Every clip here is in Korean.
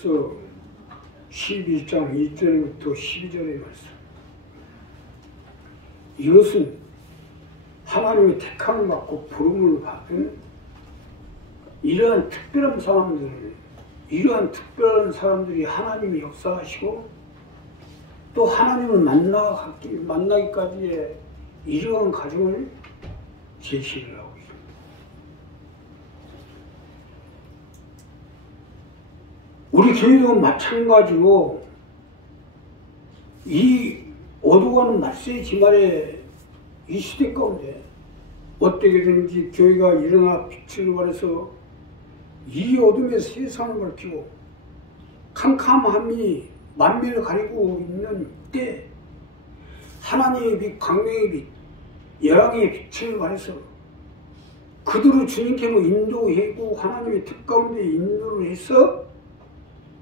요한일서 11장 1절부터 12절의 말씀. 이것은 하나님의 택함을 받고 부름을 받은 이러한 특별한 사람들이 하나님이 역사하시고 또 하나님을 만나기까지의 이러한 과정을 제시를 하고 있습니다. 우리 교회도 마찬가지로 이 어두워가는 말세의 기말에 이 시대 가운데 어떻게든지 교회가 일어나 빛을 발해서 이 어둠의 세상을 밝히고 캄캄함이 만민을 가리고 있는 때 하나님의 빛, 광명의 빛, 열왕의 빛을 발해서 그들을 주님께로 인도하고 하나님의 뜻 가운데 인도를 해서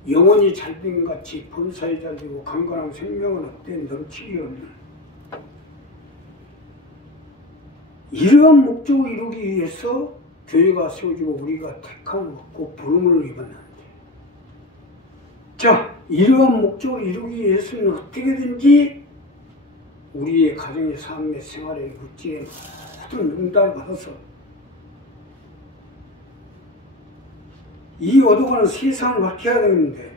영원히 잘된 같이 범사에 잘되고 강건한 생명은 헛된 넘치기 없는 이러한 목적을 이루기 위해서 교회가 세워지고 우리가 택함을 받고 부름을 입었는데, 자, 이러한 목적을 이루기 위해서는 어떻게든지 우리의 가정의 삶의 생활의 물질에 모든 응답을 받아서 이 어두워가는 세상을 밝혀야 되는데,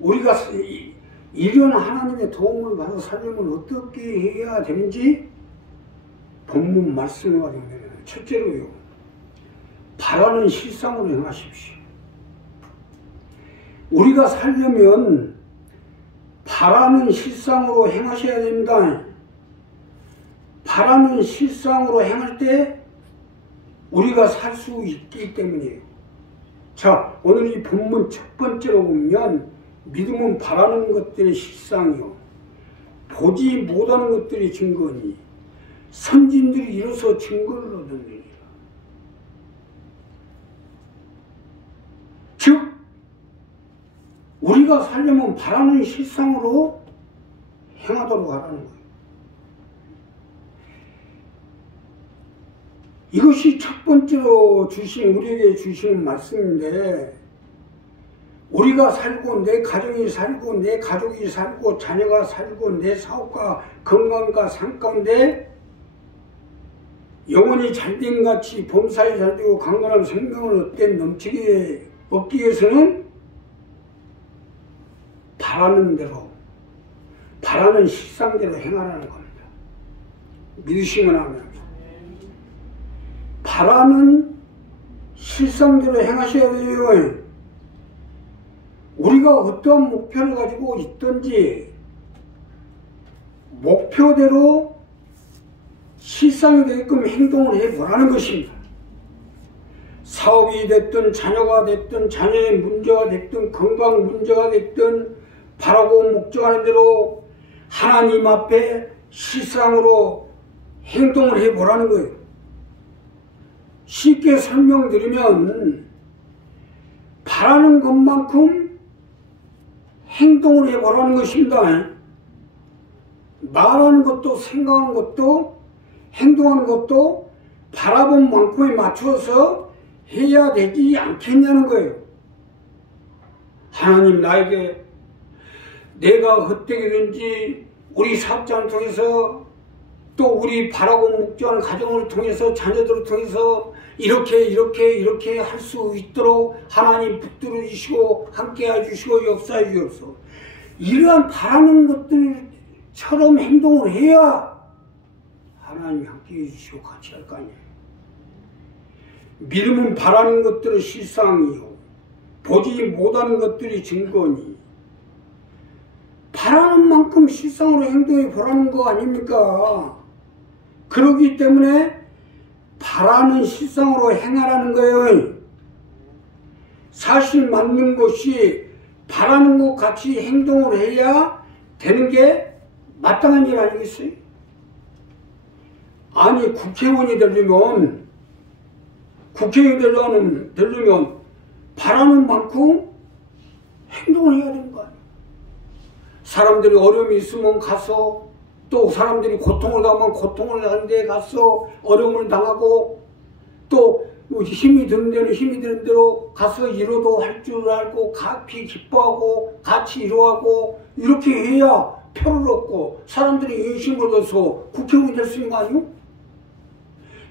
우리가 이런 하나님의 도움을 받아 살려면 어떻게 해야 되는지 본문 말씀을 가지고 내려요. 첫째로요, 바라는 실상으로 행하십시오. 우리가 살려면 바라는 실상으로 행하셔야 됩니다. 바라는 실상으로 행할 때 우리가 살 수 있기 때문이에요. 자, 오늘 이 본문 첫 번째로 보면 믿음은 바라는 것들의 실상이요 보지 못하는 것들이 증거니 선진들이 이로써 증거를 얻느니라. 즉 우리가 살려면 바라는 실상으로 행하도록 하라는 거예요. 이것이 첫 번째로 우리에게 주시는 말씀인데, 우리가 살고 내 가정이 살고 내 가족이 살고 자녀가 살고 내 사업과 건강과 삶 가운데 영원히 잘된 같이 범사에 잘되고 강건한 생명을 얻기 위해서는 바라는 대로, 바라는 실상대로 행하라는 겁니다. 믿으시면 하면 바라는 실상대로 행하셔야 돼요. 우리가 어떠한 목표를 가지고 있든지 목표대로 실상이 되게끔 행동을 해보라는 것입니다. 사업이 됐든 자녀가 됐든 자녀의 문제가 됐든 건강 문제가 됐든 바라고 목적하는 대로 하나님 앞에 실상으로 행동을 해보라는 거예요. 쉽게 설명드리면 바라는 것만큼 행동을 해보라는 것입니다. 말하는 것도 생각하는 것도 행동하는 것도 바라본 만큼에 맞추어서 해야 되지 않겠냐는 거예요. 하나님 나에게 내가 헛되게든지 우리 사업장을 통해서 또 우리 바라고 목적하는 가정을 통해서 자녀들을 통해서 이렇게 할 수 있도록 하나님 붙들어 주시고 함께 해주시고 역사해 주옵소서. 이러한 바라는 것들처럼 행동을 해야 하나님이 함께 해주시고 같이 할 거 아니에요. 믿음은 바라는 것들의 실상이요 보지 못하는 것들이 증거니, 바라는 만큼 실상으로 행동해 보라는 거 아닙니까? 그렇기 때문에 바라는 실상으로 행하라는 거예요. 사실 맞는 것이 바라는 것 같이 행동을 해야 되는 게 마땅한 일 아니겠어요? 아니, 국회의원이 되려면 바라는 만큼 행동을 해야 되는 거 아니에요? 사람들이 어려움이 있으면 가서, 또 사람들이 고통을 당하면 고통을 하는 데 가서 어려움을 당하고, 또 힘이 드는 데는 힘이 드는 대로 가서 이뤄도 할 줄 알고 같이 기뻐하고 같이 이뤄하고 이렇게 해야 표를 얻고 사람들이 인심을 얻어서 국회의원이 될 수 있는 거 아니에요?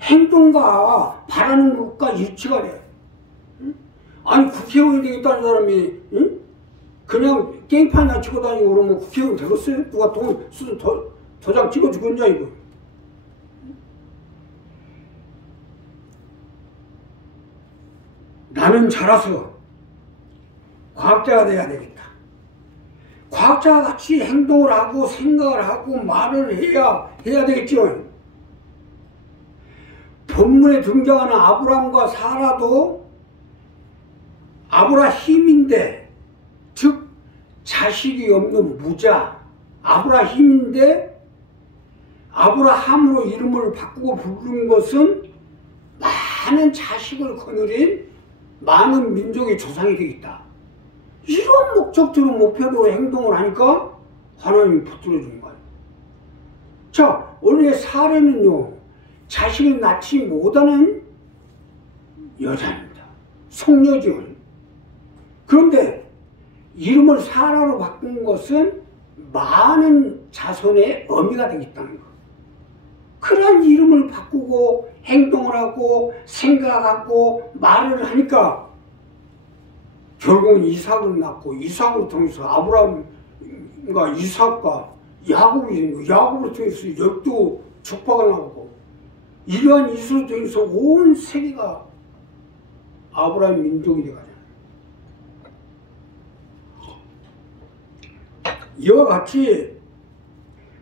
행동과 바라는 것과 일치가 돼. 아니 국회의원이 되겠다는 사람이 그냥 게임판이나 치고 다니고 그러면 국회의원 되겠어요? 누가 돈 쓰는 도장 찍어주겠냐 이거. 나는 자라서 과학자가 돼야 되겠다. 과학자와 같이 행동을 하고 생각을 하고 말을 해야 되겠죠. 본문에 등장하는 아브라함과 사라도 아브라힘인데, 즉 자식이 없는 무자 아브라힘인데 아브라함으로 이름을 바꾸고 부른 것은 많은 자식을 거느린 많은 민족의 조상이 되겠다. 이런 목적대로 목표대로 행동을 하니까 하나님이 붙들어 주는 거예요. 자, 원래 사례는요, 자식을 낳지 못하는 여자입니다. 성녀죠. 그런데 이름을 사라로 바꾼 것은 많은 자손의 어미가 되겠다는 거. 그런 이름을 바꾸고 행동을 하고 생각하고 말을 하니까 결국은 이삭을 낳고 이삭을 통해서 아브라함과 이삭과 야곱이 된 거. 야곱을 통해서 12 족파가 나오고 이러한 이스를 통해서 온 세계가 아브라함 민족이 되가잖아요. 이와 같이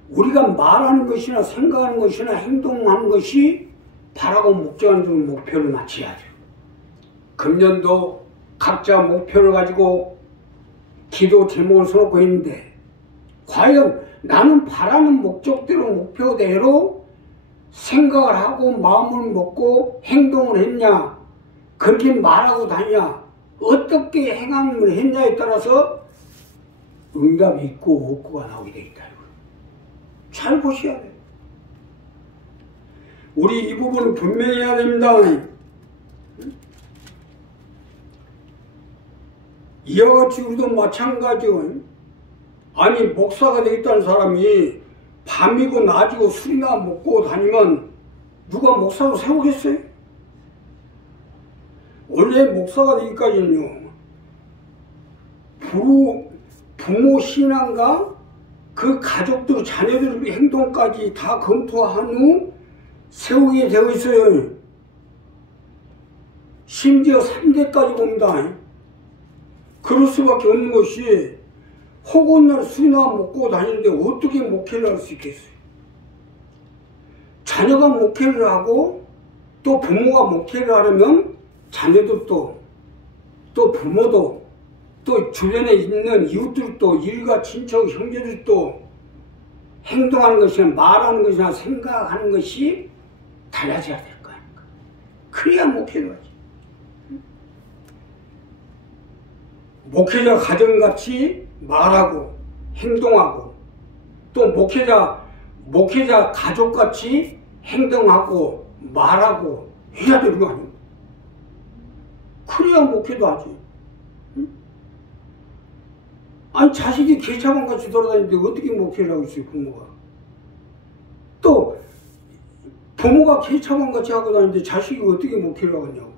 우리가 말하는 것이나 생각하는 것이나 행동하는 것이 바라고 목적하는 목표를 맞춰야죠. 금년도 각자 목표를 가지고 기도 제목을 써놓고 있는데 과연 나는 바라는 목적대로 목표대로 생각을 하고 마음을 먹고 행동을 했냐, 그렇게 말하고 다냐, 어떻게 행함을 했냐에 따라서 응답이 있고 없고가 나오게 되겠다. 잘 보셔야 돼요. 우리 이 부분은 분명히 해야 됩니다. 이와 같이 우리도 마찬가지요. 아니 목사가 되겠다는 사람이 밤이고 낮이고 술이나 먹고 다니면 누가 목사로 세우겠어요? 원래 목사가 되기까지는요, 부모 신앙과 그 가족들, 자녀들 행동까지 다 검토한 후 세우게 되어 있어요. 심지어 3대까지 봅니다. 그럴 수밖에 없는 것이 허구날 술이나 먹고 다니는데 어떻게 목회를 할 수 있겠어요? 자녀가 목회를 하고 또 부모가 목회를 하려면 자녀들도 또 부모도 또 주변에 있는 이웃들도 일가 친척 형제들도 행동하는 것이나 말하는 것이나 생각하는 것이 달라져야 될 거 아닙니까? 그래야 목회를 하지. 목회자 가정같이 말하고 행동하고 또 목회자 가족같이 행동하고 말하고 해야 되는 거 아닙니까? 그래야 목회도 하지. 아니 자식이 개차반같이 돌아다니는데 어떻게 목회를 하고 있어요, 부모가. 또 부모가 개차반같이 하고 다니는데 자식이 어떻게 목회를 하겠냐고.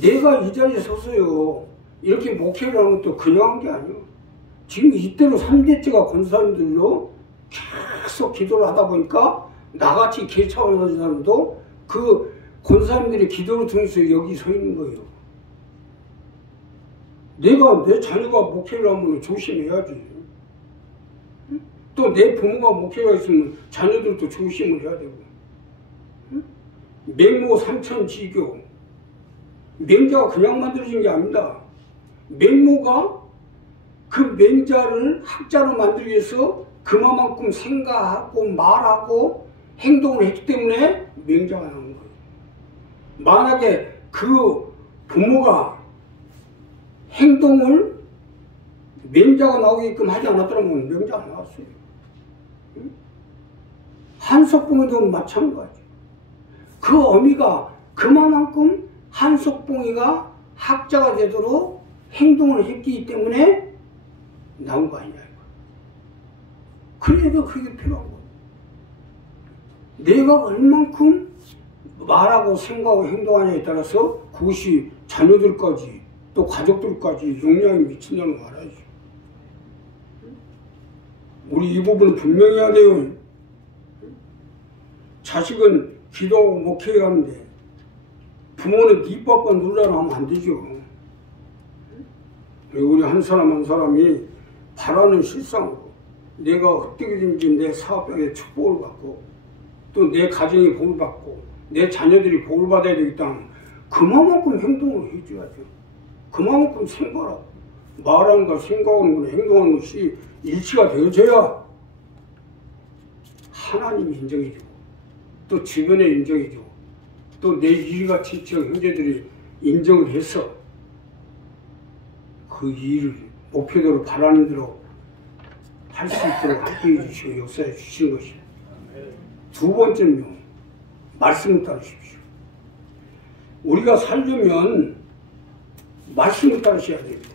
내가 이 자리에 서서요 이렇게 목회를 하는 것도 그냥 한 게 아니에요. 지금 이때로 3대째가 권사님들로 계속 기도를 하다 보니까 나같이 개차반같이 사람도 그 권사님들의 기도를 통해서 여기 서 있는 거예요. 내가 내 자녀가 목회를 하면 조심해야지. 또 내 부모가 목회가 있으면 자녀들도 조심을 해야 되고. 맹모 삼천지교. 맹자가 그냥 만들어진 게 아닙니다. 맹모가 그 맹자를 학자로 만들기 위해서 그만큼 생각하고 말하고 행동을 했기 때문에 맹자가 나온 거예요. 만약에 그 부모가 행동을 맹자가 나오게끔 하지 않았더라면 명자가 나왔어요. 한석봉에도 마찬가지. 그 어미가 그만큼 한석봉이가 학자가 되도록 행동을 했기 때문에 나온 거 아니냐. 그래도 그게 필요한 거예요. 내가 얼만큼 말하고 생각하고 행동하냐에 따라서 그것이 자녀들까지 또 가족들까지 영향이 미친다는 거 알아야죠. 우리 이 부분을 분명히 해야 돼요. 자식은 기도하고 목회해 가는데 부모는 네 빠빠 누르라 하면 안 되죠. 우리 한 사람 한 사람이 바라는 실상으로 내가 어떻게든지 내 사업장에 축복을 받고 또 내 가정이 복을 받고 내 자녀들이 복을 받아야 되겠다. 그만큼 행동을 해줘야죠. 그만큼 생각하고 말하는 거, 생각하는 거, 행동하는 것이 일치가 되어져야 하나님이 인정해주고 또 주변에 인정해주고 또 내 일같이 저 형제들이 인정을 해서 그 일을 목표대로 바라는 대로 할 수 있도록 함께해 주시고 역사해 주시는 것입니다. 두 번째는요, 말씀을 따르십시오. 우리가 살려면 말씀을 따르셔야 됩니다.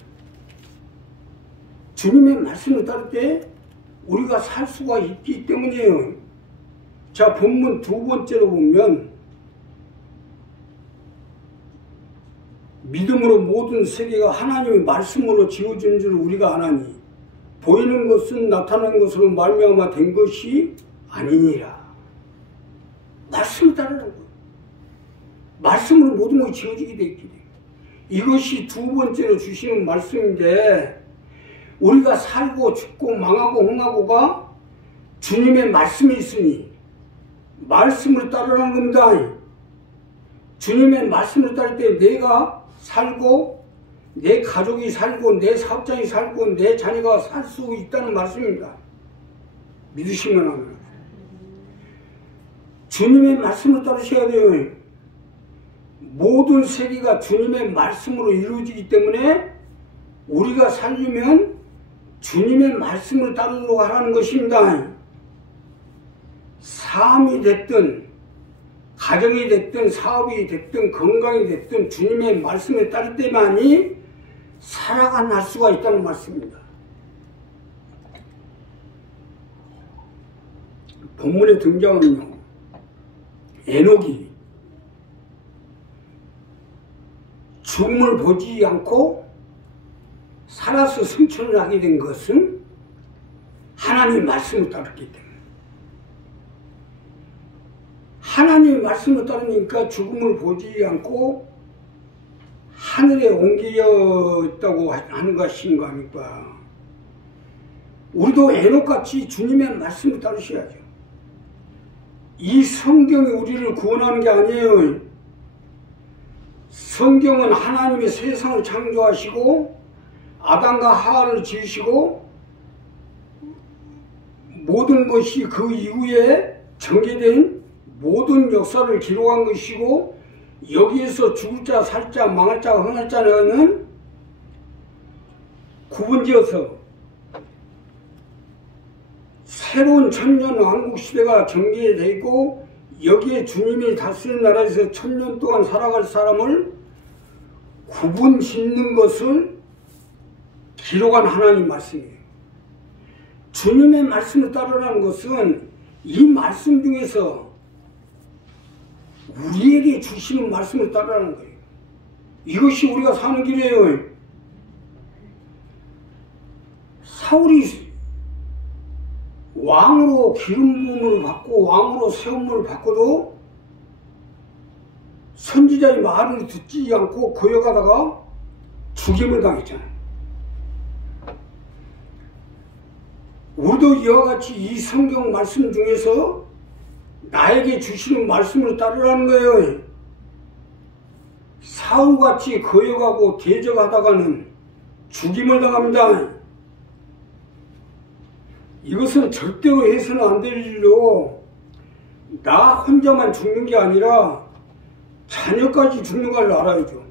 주님의 말씀을 따를 때 우리가 살 수가 있기 때문이에요. 자, 본문 두 번째로 보면 믿음으로 모든 세계가 하나님의 말씀으로 지어진 줄 우리가 아나니 보이는 것은 나타난 것으로 말미암아 된 것이 아니니라. 말씀을 따르는 거예요. 말씀으로 모든 것이 지어지게 되어 있기 때문에 이것이 두 번째로 주시는 말씀인데 우리가 살고 죽고 망하고 흥하고가 주님의 말씀이 있으니 말씀을 따르라는 겁니다. 주님의 말씀을 따를 때 내가 살고 내 가족이 살고 내 사업장이 살고 내 자녀가 살 수 있다는 말씀입니다. 믿으시면 합니다. 주님의 말씀을 따르셔야 돼요. 모든 세계가 주님의 말씀으로 이루어지기 때문에 우리가 살려면 주님의 말씀을 따르도록 하라는 것입니다. 삶이 됐든 가정이 됐든 사업이 됐든 건강이 됐든 주님의 말씀에 따를 때만이 살아갈 수가 있다는 말씀입니다. 본문에 등장하는요, 에녹이 죽음을 보지 않고 살아서 승천을 하게 된 것은 하나님의 말씀을 따랐기 때문에 하나님의 말씀을 따르니까 죽음을 보지 않고 하늘에 옮겨졌다고 하는 것인 거 아닙니까? 우리도 에녹같이 주님의 말씀을 따르셔야죠. 이 성경이 우리를 구원하는 게 아니에요. 성경은 하나님의 세상을 창조하시고 아담과 하와를 지으시고 모든 것이 그 이후에 전개된 모든 역사를 기록한 것이고 여기에서 죽을 자, 살 자, 망할 자, 흥할 자는 구분지어서 새로운 천년 왕국 시대가 전개되고 여기에 주님이 다스리는 나라에서 1000년 동안 살아갈 사람을 구분 짓는 것을 기록한 하나님 말씀이에요. 주님의 말씀을 따르라는 것은 이 말씀 중에서 우리에게 주시는 말씀을 따르라는 거예요. 이것이 우리가 사는 길이에요. 사울이 왕으로 기름 부음을 받고 왕으로 세움을 받고도 선지자의 말을 듣지 않고 거역하다가 죽임을 당했잖아요. 우리도 이와 같이 이 성경 말씀 중에서 나에게 주시는 말씀을 따르라는 거예요. 사울같이 거역하고 대적하다가는 죽임을 당합니다. 이것은 절대로 해서는 안 될 일로 나 혼자만 죽는 게 아니라 자녀까지 죽는 걸 알아야죠.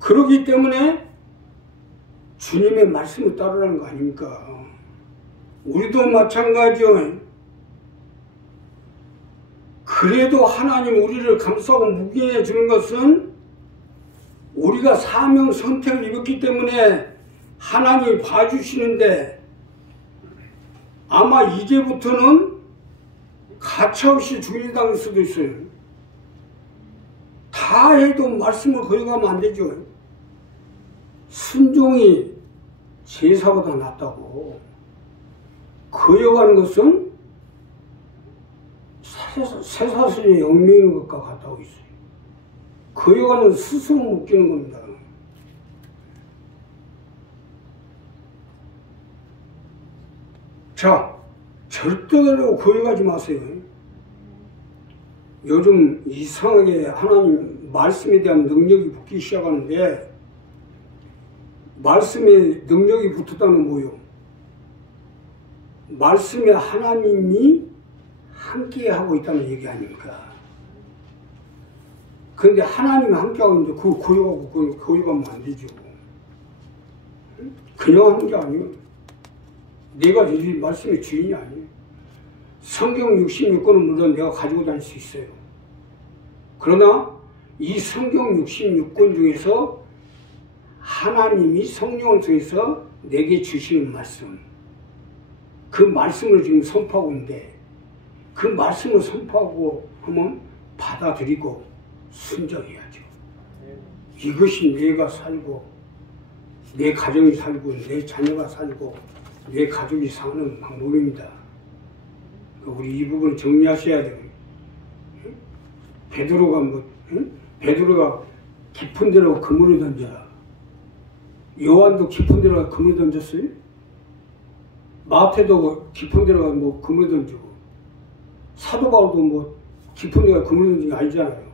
그렇기 때문에 주님의 말씀을 따르라는 거 아닙니까? 우리도 마찬가지요. 그래도 하나님 우리를 감싸고 묵인해 주는 것은 우리가 사명 선택을 입었기 때문에 하나님이 봐주시는데, 아마 이제부터는 가차없이 죽임당할 수도 있어요. 다 해도 말씀을 거역하면 안 되죠. 순종이 제사보다 낫다고. 거역하는 것은 쇠사슬에 얽매이는 것과 같다고 있어요. 거역하는 스스로 묶이는 겁니다. 자, 절대로 거역하지 마세요. 요즘 이상하게 하나님 말씀에 대한 능력이 붙기 시작하는데, 말씀에 능력이 붙었다는 뭐요? 말씀에 하나님이 함께 하고 있다는 얘기 아닙니까? 그런데 하나님이 함께 하고 있는데 그거 거역하고 거역하면 안 되죠. 그냥 하는 게 아니에요. 내가 이 말씀의 주인이 아니에요. 성경 66권은 물론 내가 가지고 다닐 수 있어요. 그러나 이 성경 66권 중에서 하나님이 성령을 통해서 내게 주시는 말씀, 그 말씀을 지금 선포하고 있는데, 그 말씀을 선포하고 하면 받아들이고 순종해야죠. 이것이 내가 살고, 내 가정이 살고, 내 자녀가 살고, 내 가족이 사는 방법입니다. 우리 이 부분 정리하셔야 돼요. 베드로가 깊은 데로 그물을 던져라. 요한도 깊은 데로 그물 던졌어요. 마태도 깊은 데로 그물 던지고, 사도 바울도 깊은 데가 그물 던진 게 아니잖아요.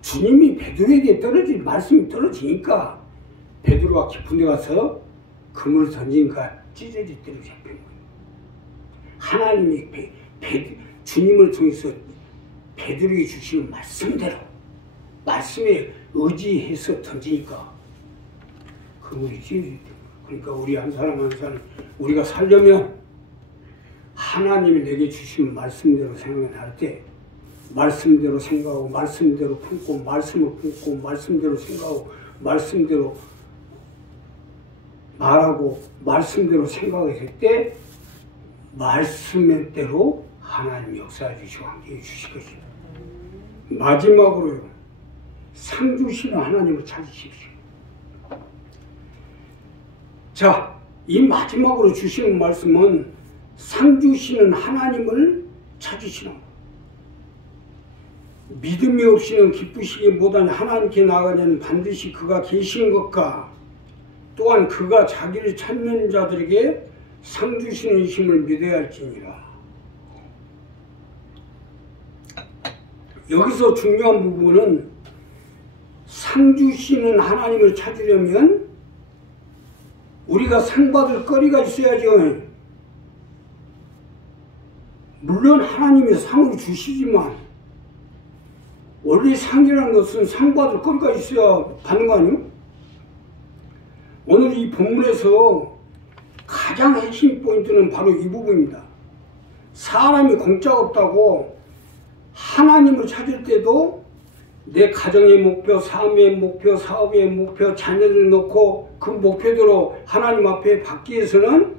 주님이 베드로에게 말씀이 떨어지니까 베드로가 깊은 데 가서 그물을 던지니까 찢어질 대로 잡힌 거예요. 하나님이 주님을 통해서 베드로에게 주시는 말씀대로, 말씀에 의지해서 던지니까 그물이 찢어질 거예요. 그러니까 우리 한 사람 한 사람, 우리가 살려면 하나님이 내게 주시는 말씀대로 생각할 때, 말씀대로 생각하고, 말씀대로 품고, 말씀을 품고, 말씀대로 생각하고, 말씀대로 말하고, 말씀대로 생각했을 때 말씀대로 하나님 역사해 주시고 함께해 주실 것입니다. 마지막으로요, 상 주시는 하나님을 찾으십시오. 자, 이 마지막으로 주시는 말씀은 상 주시는 하나님을 찾으시는 것. 믿음이 없이는 기쁘시기 못하니 하나님께 나아가자는 반드시 그가 계신 것과 또한 그가 자기를 찾는 자들에게 상 주시는 이심을 믿어야 할지니라. 여기서 중요한 부분은 상 주시는 하나님을 찾으려면 우리가 상 받을 거리가 있어야죠. 물론 하나님이 상을 주시지만 원래 상이라는 것은 상 받을 거리가 있어야 받는 거 아니에요? 오늘 이 본문에서 가장 핵심 포인트는 바로 이 부분입니다. 사람이 공짜가 없다고 하나님을 찾을 때도 내 가정의 목표, 삶의 목표, 사업의 목표, 자녀를 놓고 그 목표대로 하나님 앞에 받기 위해서는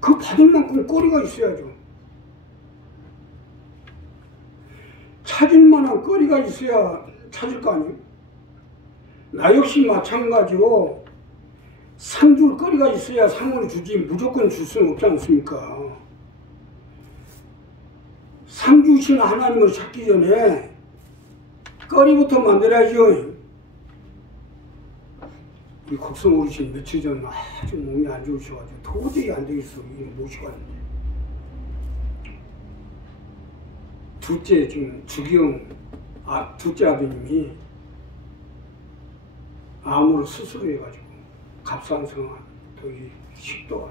그 받을 만큼 거리가 있어야죠. 찾을 만한 거리가 있어야 찾을 거 아니에요? 나 역시 마찬가지로 상 줄 거리가 있어야 상을 주지 무조건 줄 수는 없지 않습니까? 상 주시는 하나님을 찾기 전에 거리부터 만들어야죠. 우리 곡성 어르신 며칠 전 아주 몸이 안 좋으셔가지고 도저히 안 되겠어. 모시고 왔는데. 둘째 지금 주기영 둘째 아드님이 암으로 수술해가지고 갑상선암, 또이 식도암,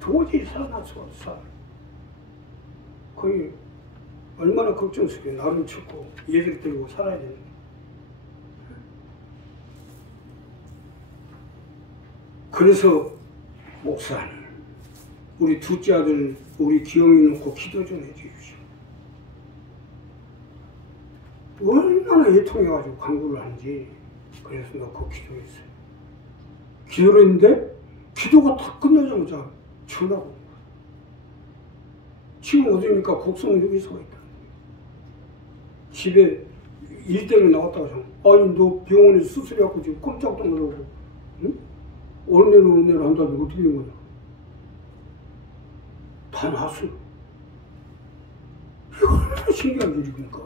도저히 살아날 수가 없어. 거의 얼마나 걱정스러워. 나름 쳤고 얘들 데리고 살아야 되는데. 그래서 목사님, 우리 둘째 아들 우리 기영이 놓고 기도 좀 해주십시오. 얼마나 애통해가지고 간구를 하는지. 그래서 넣고 기도했어요. 기도를 했는데 기도가 다 끝나자마자 전화가 온 거야. 지금 어디니까 곡성 여기서 와 있다. 집에 일 때문에 나왔다가 아니 너 병원에서 수술해갖고 지금 꼼짝도 못하고 응? 오늘 내로 한다는데 어떻게 된 거냐. 다 나왔어. 이거 얼마나 신기한 일입니까.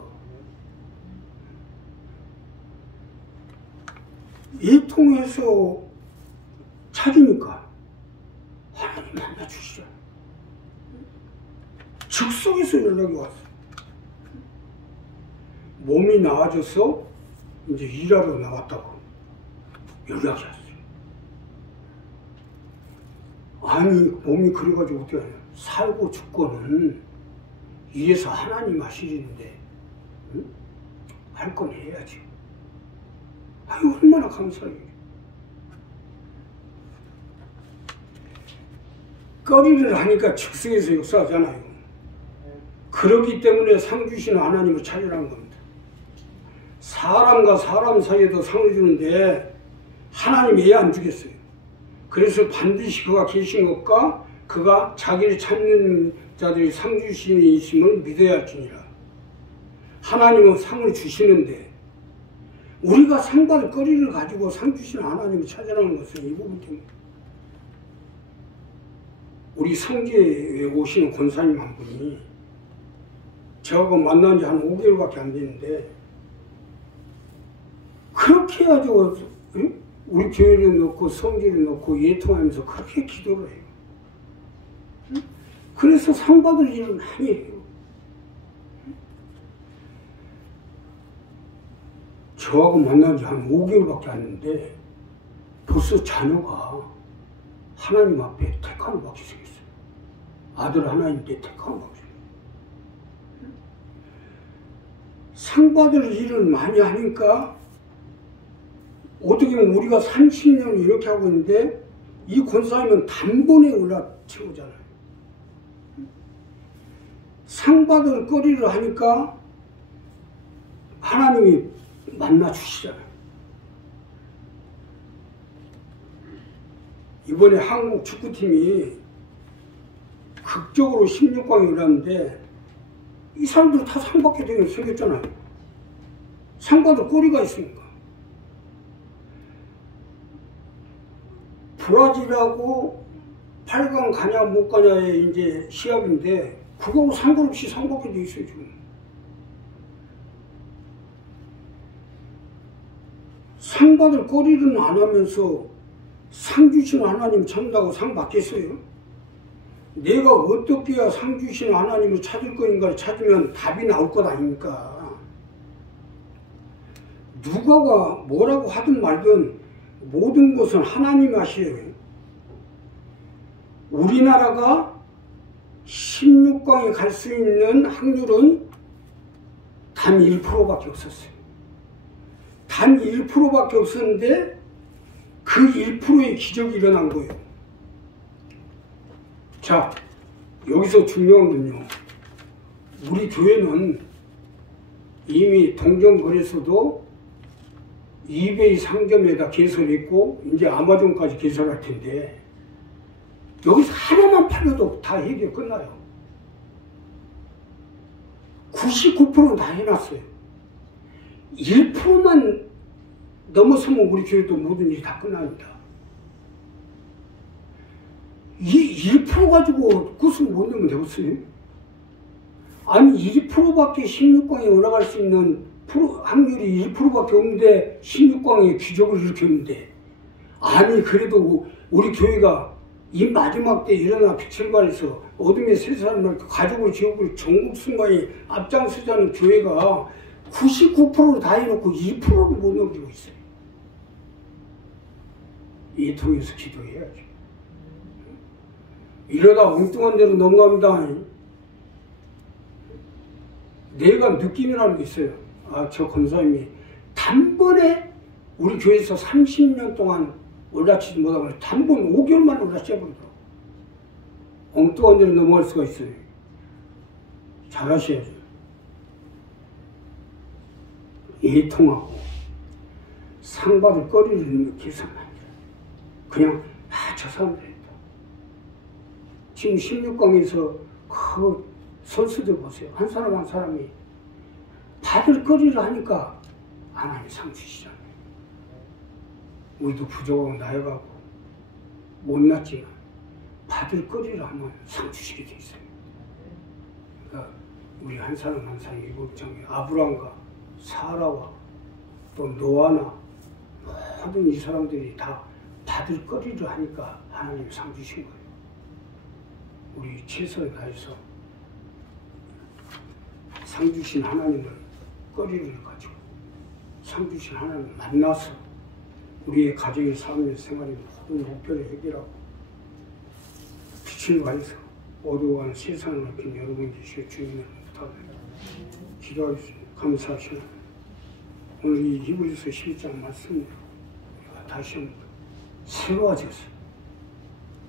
이 통해서 찾으니까 하나님 만나주시죠. 즉석에서 연락이 왔어요. 몸이 나아져서 이제 일하러 나왔다고 연락이 왔어요. 아니 몸이 그래가지고 어떻게 하냐. 살고 죽고는 위에서 하나님 하시는데 응? 할 건 해야지. 아유 얼마나 감사해요. 거리를 하니까 즉석에서 역사하잖아요. 그렇기 때문에 상 주시는 하나님을 찾으라는 겁니다. 사람과 사람 사이에도 상을 주는데 하나님이 왜 안 주겠어요? 그래서 반드시 그가 계신 것과 그가 자기를 찾는 자들이 상 주시는 이심을 믿어야 할지니라. 하나님은 상을 주시는데 우리가 상 받을 거리를 가지고 상 주시는 하나님을 찾으라는 것은 이 부분 때문에. 우리 성지에 오시는 권사님 한 분이 저하고 만난 지 한 5개월밖에 안 됐는데 그렇게 해가지고 우리 교회를 넣고 성지를 넣고 예통하면서 그렇게 기도를 해요. 그래서 상 받을 일을 많이 해요. 저하고 만난 지 한 5개월밖에 안 됐는데 벌써 자녀가 하나님 앞에 택함을 받기 시작했어요. 아들 하나님께 택함을 받기 시작했어요. 상 받을 일을 많이 하니까 어떻게 보면 우리가 30년 이렇게 하고 있는데 이 권사님은 단번에 올라치우잖아요. 상 받을 거리를 하니까 하나님이 만나 주시잖아요. 이번에 한국 축구팀이 극적으로 16강에 올랐는데 이 사람들 다 상 받게 되게 생겼잖아요. 상 받을 거리가 있으니까. 브라질하고 8강 가냐 못 가냐의 이제 시합인데 그거하고 상관없이 상 받게 돼 있어요 지금. 상 받을 거리는 안 하면서 상 주시는 하나님 찾는다고 상 받겠어요? 내가 어떻게 해야 상 주시는 하나님을 찾을 거인가를 찾으면 답이 나올 것 아닙니까? 누가가 뭐라고 하든 말든 모든 것은 하나님이 하시래요. 우리나라가 16강에 갈 수 있는 확률은 단 1%밖에 없었어요. 단 1%밖에 없었는데 그 1%의 기적이 일어난 거예요. 자, 여기서 중요한 건요. 우리 교회는 이미 동정거래소도 이베이 상점에다 개설했고 이제 아마존까지 개설할 텐데 여기서 하나만 팔려도 다 해결 끝나요. 99%는 다 해놨어요. 1%만 넘어서면 우리 교회도 모든 일이 다 끝납니다. 이 1% 가지고 구슬 못 내면 되겠어요? 아니 1%밖에 16강에 올라갈 수 있는 확률이 1%밖에 없는데 16강에 기적을 일으켰는데 아니 그래도 우리 교회가 이 마지막 때 일어나 빛을 발해서 어둠의 세상을 가족을 지옥을 전국 순간에 앞장서자는 교회가 99%를 다 해놓고 2%를 못 넘기고 있어요. 이 통해서 기도해야죠. 이러다 엉뚱한 데로 넘어갑니다. 내가 느낌이라는 게 있어요. 아, 저 권사님이 단번에 우리 교회에서 30년 동안 올라치지 못하고 단번 5개월 만에 올라치버리더라고. 엉뚱한 데로 넘어갈 수가 있어요. 잘하셔야죠. 애통하고 상받을 거리를 계산하니라. 그냥 저 사람들이다. 지금 16강에서 그 선수들 보세요. 한 사람 한 사람이 받을 거리를 하니까 하나님 상 주시잖아요. 우리도 부족하고 나여가고 못났지만 받을 거리를 하면 상 주시게 돼 있어요. 그러니까 우리 한 사람 한 사람 이복장에 아브라함과 사라와 또 노아나 모든 이 사람들이 다 받을 거리를 하니까 하나님 상 주신 거예요. 우리 최선을 다해서 상 주신 하나님을 거리를 가지고 상 주신 하나님을 만나서 우리의 가정의 삶의 생활의 모든 목표를 해결하고 빛을 발해서 어두워가는 세상을 넓힌 여러분 되시고 주님을 부탁합니다. 기도하겠습니다. 감사하시나 오늘 이 히브리서 11장 말씀을 다시 한번 새로워져서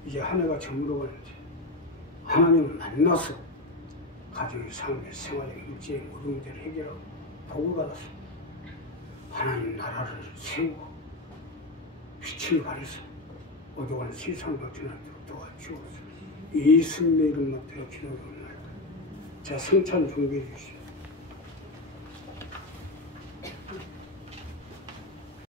이제 한 해가 저물어가는데 하나님을 만나서 가정의 삶의 생활의 문제의 모든 문제를 해결하고 복을 받아서 하나님 나라를 세우고 빛을 발해서 어두워가는 세상을 넓히도록 도와주옵소서. 예수님의 이름으로 기도드립니다. 자, 성찬 준비해 주시오.